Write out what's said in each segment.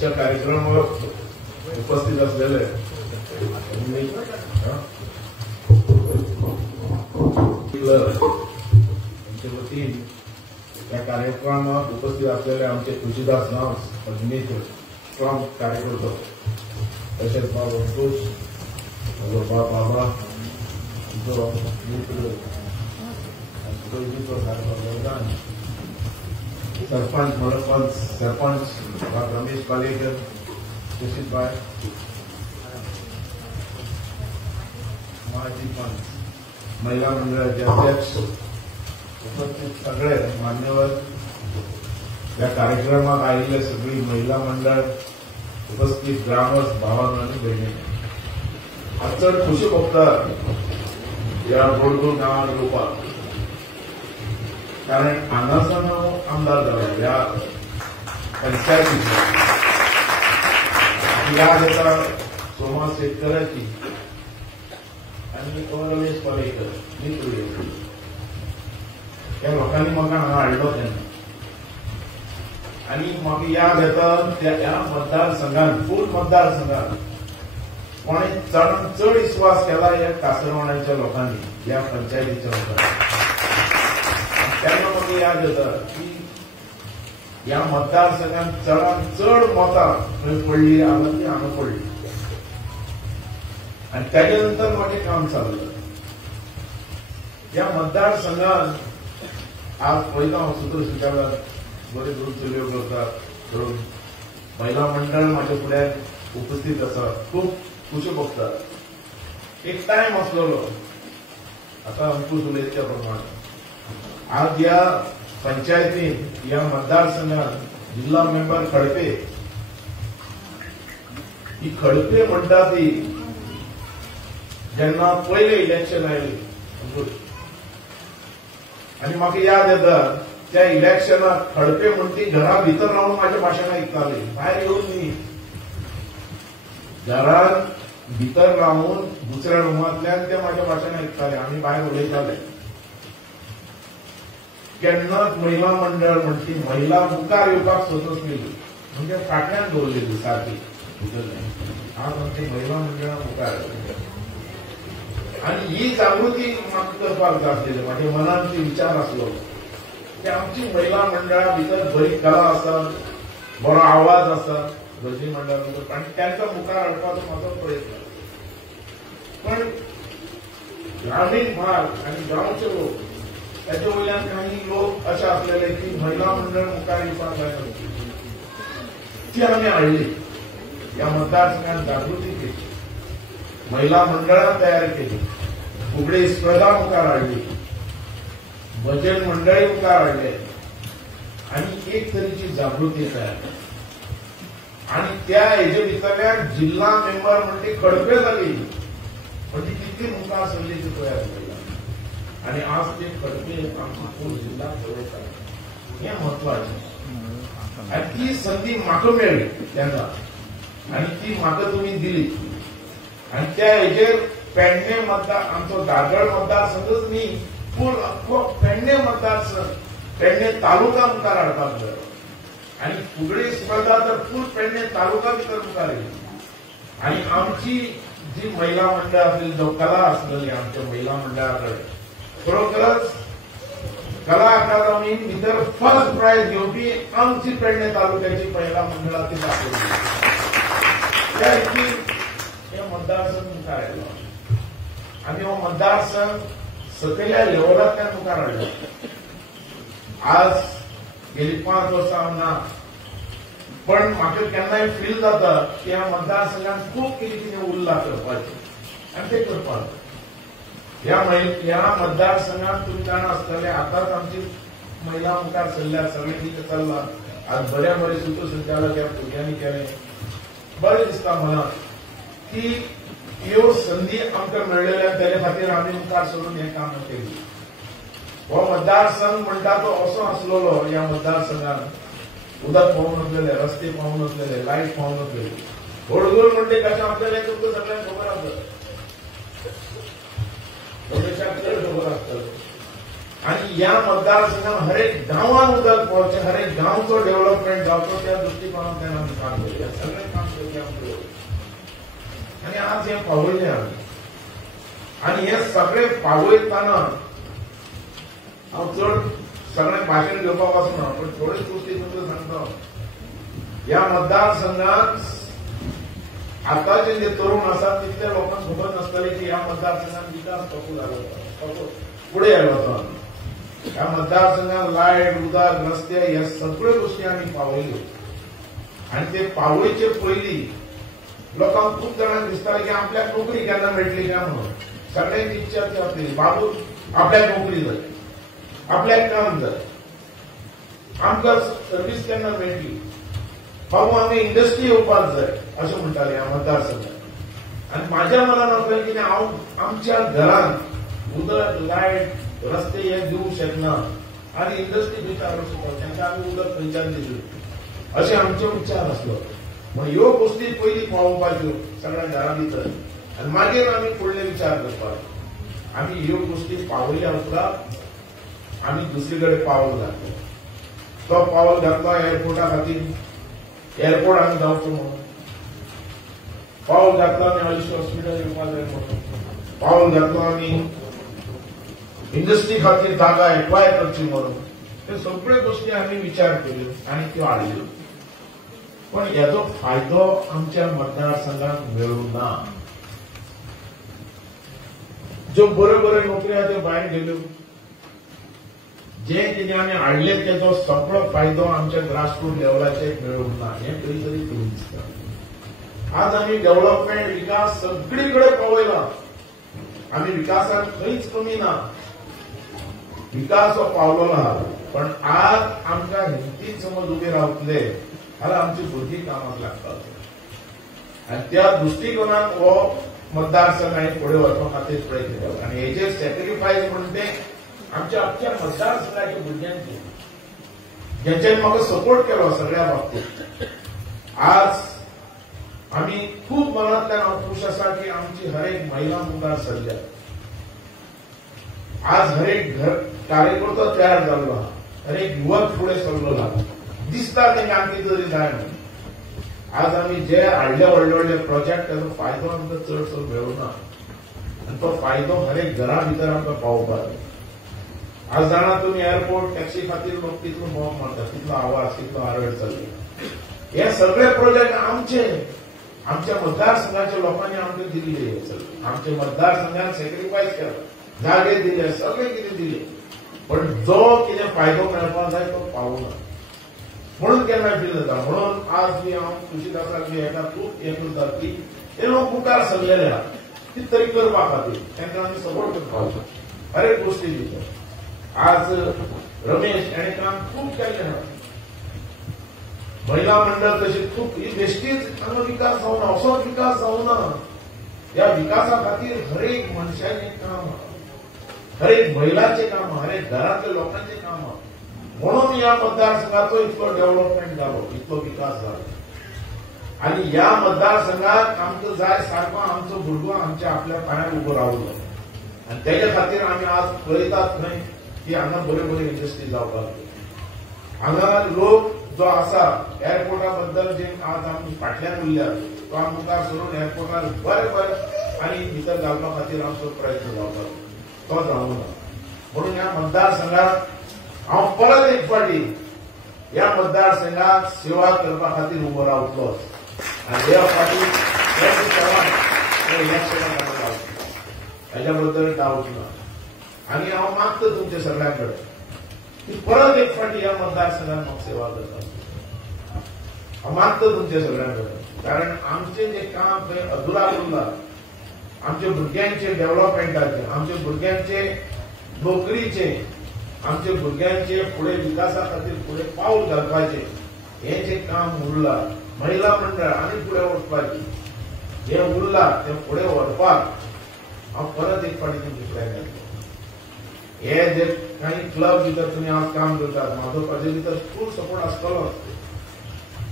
आजच्या कार्यक्रमावर उपस्थित असलेले यांच्या वतीन या कार्यक्रमात उपस्थित असलेले आमचे तुळशीदास नाथ अभिनेते स्ट्रॉंग कार्यकर्ते तसेच बाबा अंकुश बाबा सरपंच मनोपंच सरपंच रमेश पालेकर सुशील भाई माजी पंच महिला मंडळाचे अध्यक्ष उपस्थित सगळे मान्यवर या कार्यक्रमात आलेले सगळी महिला मंडळ उपस्थित ग्रामस्थ भावांनो आणि बहिणी आजचं खुशी भोगतात या बोडगोल गावात लोकांना कारण हांगासान आमदार जाला या पंचायतीचा याद येता सोमा शेतकऱ्याची आणि रमेश पालेकर मी या लोकांनी म्हाका हांगा हाडलो तेन्ना आणि म्हाका याद येता त्या मतदारसंघात फूल मतदारसंघात कोणी चड विश्वास केला या कासरवाड्याच्या लोकांनी या पंचायतीच्या लोकांनी तेन्ना म्हाका याद येता की या मतदारसंघात चडांत चड मतां खंय पडली आनी ती हांगा पडली आणि त्याच्या नंतर मागे काम चाललं या मतदारसंघात आज पयला हांव सूत्र स्विकारला बरे दोन चलयो करतात दोन महिला मंडळ म्हाज्या फुड्यान उपस्थित आसा खूब खुशी भोगतात एक टायम आसलेलो आता अंकुश उलयच्या प्रमाणे आज या पंचायतीन या मतदारसंघात जिल्हा मेंबर खडपे ही खडपे म्हणटा ती जेन्ना पयले इलेक्शन आयले आणि म्हाका याद येता त्या इलेक्शनात खडपे म्हणटी घरा भितर रावन माझ्या भाशणां आयकताली भायर येवन न्ही घरात भितर रावन दुसऱ्या रुमांतल्यान ते माझ्या भाशणां आयकताले आमी भायर उलयताले केन्नाच महिला मंडळ म्हणटी महिला मुखार येवपाक सोदत नासली म्हणजे फाटल्यान दवरलेली सारकी आज आमची महिला मंडळां मुखार आणि ही जागृती म्हाका करपाक जाय आसलेली म्हाज्या मनात विचार आसलो की आमची महिला मंडळां भितर बरी कला आसा बरो आवाज आसा रजनी मंडळा भितर आनी तांकां मुखार हाडपाचो म्हाजो प्रयत्न पण ग्रामीण भाग आनी गांवचे लोक त्याच्या वयल्यान काही लोक असे असलेले की महिला मंडळ मुखार येवपाक जाय ती आमी हाडली या मतदारसंघात जागृती केली महिला मंडळां तयार केली फुगडी स्पर्धा मुखार हाडली भजन मंडळी मुखार हाडले आणि एक तरेची जागृती तयार आणि त्या हेजे भितरल्यान जिल्हा मेंबर म्हणटी खडपे जाली म्हणजे कितली मुखार सरली ती तयार केली आणि आज ते खडपे आमची पूर्ण जिल्हा पळयतात हे महत्वाचें आणि ती संधी म्हाका मेळ्ळी तेन्ना आणि ती म्हाका तुमी दिली आणि त्या हेजेर पेडणे मतदार आमचो दारगळ मतदारसंघच न्ही पूण अख्खो पेडणे मतदारसंघ पेडणे तालुका मुखार हाडपाक जाय आणि फुगडी स्पर्धा तर फूल पेडणे तालुका भितर मुखार येयली आणि आमची जी महिला मंडळ आसली जो कला आसलेली आमच्या महिला मंडळा कडेन खरोखरच कला अकादमी भितर फर्स्ट प्राइज घेवपी आमची पेडणे तालुक्याची महिला मंडळाची दाखवली त्या इतकी हे मतदारसंघ मुखार आयलो आनी हो मतदारसंघ सकयल्या लेवलांतल्यान मुखार हाडलो आज गेली 5 वर्सां हांव ना पण म्हाका केन्नाय फील जाता की ह्या मतदारसंघात खूब कितें उरलां करपाचें आनी तें करपाक ह्या मतदारसंघात तुम्ही जाण आसतले आताच आमची महिला मुखार सरल्या सगळे कितें चल्लां आज बरे सूत्र संचालक ह्या भुरग्यांनी केले बरें दिसता मनाक की ह्यो संदी आमकां मेळ्ळेल्या तेजे खातीर आमी मुखार सरून हें काम केली हो मतदारसंघ म्हणटा तो असो आसलेलो ह्या मतदारसंघात उदक पावून नसलेले रस्ते पावून नसलेले लायट पावून नसलेली घोडगोल म्हणटे कशें आपल्याला तुमकां सगळ्यांक खबर आसता देशात खबर आसतलें आणि या मतदारसंघात हरेक गांवांत उदक पावचें, हरेक गांवचो डेव्हलपमेंट जावचो त्या दृष्टिकोनांतल्यान आमी काम केलें. सगळें काम केलें आमी आनी आज हें पावयलें आमी. आनी हें सगळें पावयतना हांव चड सगळें भाशण घेवपाक वचना, पण थोड्योच गोश्टी तुमकां सांगता. ह्या मतदारसंघात आताचे जे तरुण आसात तितल्या लोकांक खबर नासतलें की ह्या मतदारसंघात विकास कसो जालो, फुडें येयलो तो. ह्या मतदारसंघात लायट, उदक, रस्ते ह्या सगळ्यो गोश्टी आमी पावयल्यो. आनी ते पावयचे पयलीं लोकांक खूब जाणांक दिसतालें की आपल्याक नोकरी केन्ना मेळटली काय म्हणून. सगळ्यांची इच्छा आसली बाबू आपल्याक नोकरी जाय, आपल्याक काम जाय, आमकां सर्व्हिस केन्ना मेळटली, बाबू आमी इंडस्ट्री येवपाक जाय अशें म्हणटाले ह्या मतदारसंघात. आनी म्हाज्या मनान आपल्याक कितें हांव आमच्या घरांत उदक, लायट, रस्ते हे दिवंक शकना आनी इंडस्ट्री खंयच्यान हाडूंक शकता, तांकां आमी उदक खंयच्यान दितले अशें आमचो विचार आसलो. म्हण ह्यो गोश्टी पयलीं पावोवपाच्यो सगळ्या घरा भितर आनी मागीर आमी फुडले विचार करपाक. आमी ह्यो गोश्टी पावयल्या उपरांत आमी दुसरे कडेन पावल घातलो. तो पावल घातलो एअरपोर्टा खातीर. एअरपोर्ट आमी जावचो म्हणून पावल घातलो आमी आयुष हॉस्पिटल येवपाक जाय म्हणून. पावल घातलो आमी इंडस्ट्री खातीर जागा एक्वायर करची म्हणून. हे सगळ्यो गोश्टी आमी विचार केल्यो आनी त्यो हाडल्यो. पण हेजो फायदो आमच्या मतदारसंघात मेळूंक ना. ज्यो बऱ्यो बऱ्यो नोकऱ्यो त्यो भायर गेल्यो. जे कितें आमी हाडले तेजो सगळो फायदो आमच्या ग्रासरूट लेवलाचेर मेळूंक ना. हें खंय तरी करून दिसता. आज आमी डेव्हलपमेंट, विकास सगळी कडेन पावयला. आमी विकासाक खंयच कमी ना. विकास हो पावलेलो आहा. पण आज आमकां हिंतीत समज उबे रावतले जाल्यार आमची भुरगीं कामाक लागतात. आनी त्या दृश्टिकोनात हो मतदारसंघ हांवें फुडें वचपा खातीर प्रयत्न केलो. आनी हेजेर सॅक्रिफायस म्हणटा तें आमच्या अख्ख्या मतदारसंघाच्या भुरग्यांचे, जेंच्यांनी म्हाका सपोर्ट केलो सगळ्या बाबतींत. आज आमी खूब मनांतल्यान हांव खूश आसा की आमची हरेक महिला मुखार सरल्या. आज हरेक घर कार्यकर्तो तयार जाल्लो आहा. हरेक युवक फुडें सरलो आहा. दिसता तेंकां आमकां कितें तरी जाय म्हणून. आज आमी जे हाडले व्हडले व्हडले प्रोजेक्ट ताचो फायदो आमकां चडसो मेळूना. आनी तो फायदो हरेक घरा भितर आमकां पावोवपाक जाय. आज जाणा तुमी एअरपोर्ट टॅक्सी खातीर लोक कितलो मोग मारतात, कितलो आवाज, कितलो आरड चल्ले. हे सगळे प्रोजेक्ट आमचे, आमच्या मतदारसंघाच्या लोकांनी आमकां दिल्ले. आमच्या मतदारसंघान सॅक्रिफायस केला, जागे दिले, सगळे कितें दिले. पण जो कितें फायदो मेळपाक जाय तो पावना. म्हणून केन्ना फील जाता. म्हणून आज मी हांव तुळशीदासाक बी हेका खूब हें करता की हे लोक मुखार सरलेले आहात. कितें तरी करपा खातीर तांकां आमी सपोर्ट करपाक जाय. हरेक गोश्टी दितात. आज रमेश हेणें काम खूब केल्लें आहा. महिला मंडळ तशी खूब ही बेश्टीच हांगा विकास जावना, असोच विकास जावना. ह्या विकासा खातीर हरेक मनशाचें काम आहा, हरेक महिलाचें काम आहा, हरेक घरांतल्या लोकांचें काम आहा. म्हणून ह्या मतदारसंघाचो इतलो डेव्हलपमेंट जालो, इतलो विकास जालो. आनी ह्या मतदारसंघात आमकां जाय सारको आमचो भुरगो आमच्या आपल्या पांयार उबो रावलो. आनी तेजे खातीर आमी आज पळयतात खंय की हांगा बऱ्यो बऱ्यो इंडस्ट्री जावपाक जाय. हांगा लोक जो आसा एअरपोर्टा बद्दल जे आज आमी फाटल्यान उरल्यात तो आमी मुखार सरून एअरपोर्टार बरें बरें आनी भितर घालपा खातीर आमचो प्रयत्न जावपाक तो जावंक ना. म्हणून ह्या मतदारसंघात हांव परत एक फावटी ह्या मतदारसंघात सेवा करपा खातीर उबो रावतलोच. आनी ह्या फावटी इलेक्शनाक रावतलो, हेज्या बद्दल डावट ना. आनी हांव मागता तुमच्या सगळ्यां कडेन की परत एक फावटी ह्या मतदारसंघात म्हाका सेवा करता. हांव मागता तुमच्या सगळ्यां कडेन. कारण आमचें जें काम थंय अधुरा उरलां, आमच्या भुरग्यांचे डेव्हलपमेंटाचे, आमच्या भुरग्यांचे नोकरीचे, आमच्या भुरग्यांचे फुडें विकासा खातीर फुडें पावल घालपाचें हें जें काम उरलां, महिला मंडळ आनी फुडें वचपाचें हें उरलां तें फुडें व्हरपाक हांव परत एक फावटी तुमचे कडेन येतलों. हे जे काही क्लब भितर तुमी आज काम करतात म्हाजो ताजे भितर फूल सपोर्ट आसतलोच.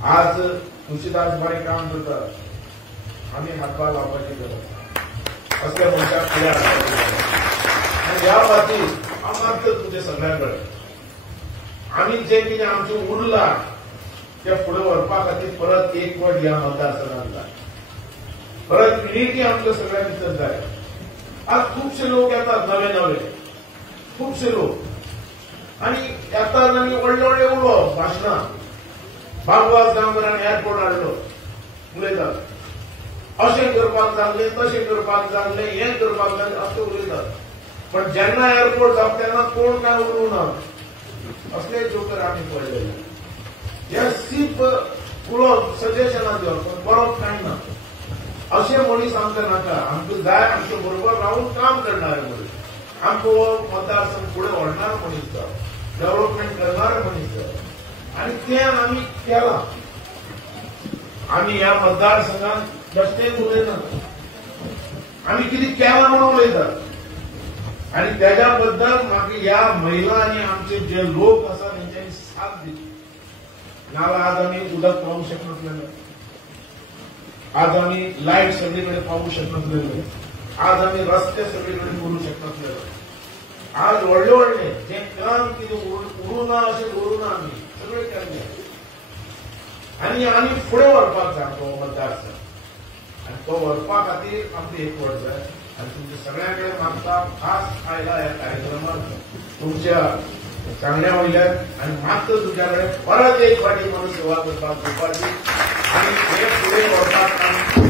आज तुळशीदास बारी काम करतात, आमी हातभार लावपाची गरज असल्या मनशाक फुडें हाडपाची. ह्या खातीर हांव मागता तुमच्या सगळ्यांकडे आमी जे कितें आमचें उरलां ते फुडें व्हरपा खातीर परत एकवट ह्या मतदारसंघात जाय, परत युनिटी आमच्या सगळ्या भितर जाय. आज खुबशे लोक येतात नवे नवे, खुबशे लोक आनी येतात आनी व्हडले व्हडले उलोवप भाशणां, बाबूराव गांवकारान एअरपोर्ट हाडलो उलयतात, अशें करपाक जाल्लें तशें करपाक जाल्लें हें करपाक जाल्लें अशें उलयतात. पण जेन्ना एअरपोर्ट जाता तेन्ना कोण काय उलोवं ना. असले जोकर आमी पळयलेले. हे सीप उलोवप सजेशनां दिवप पण बरोवप कांय ना. अशे मनीस आमकां नाका. आमकां जाय आमचे बरोबर रावन काम करणारे मनीस. आमकां हो मतदारसंघ फुडें व्हरणारो मनीस जाय, डेव्हलपमेंट करणारे मनीस जाय आनी तें आमी केलां. आमी ह्या मतदारसंघात बेश्टेच उलयनात, आमी कितें केलां म्हणून उलयतात. आनी तेज्या बद्दल म्हाका ह्या महिला आनी आमचे जे लोक आसा तेंच्यांनी साथ दिली. नाल्यार आज आमी उदक पावूंक शकनासलेले, आज आमी लायट सगळे कडेन पावूंक शकनासलेले, आज आमी रस्ते सगळे कडेन करूंक शकनासलेले. आज व्हडले व्हडले जे काम कितें उरूना अशें उरूना आमी सगळे केल्ले आनी आमी फुडें व्हरपाक जाय तो मतदारसंघ. आनी तो व्हरपा खातीर आमकां एकवट जाय. आनी तुमच्या सगळ्यांकडे मागता खास आयला ह्या कार्यक्रमात तुमच्या सांगण्या वयल्यान आनी मागता तुमच्या कडेन परत एक फावटी म्हणून सेवा करपाक येवपाची आनी हे फुडें व्हरपाक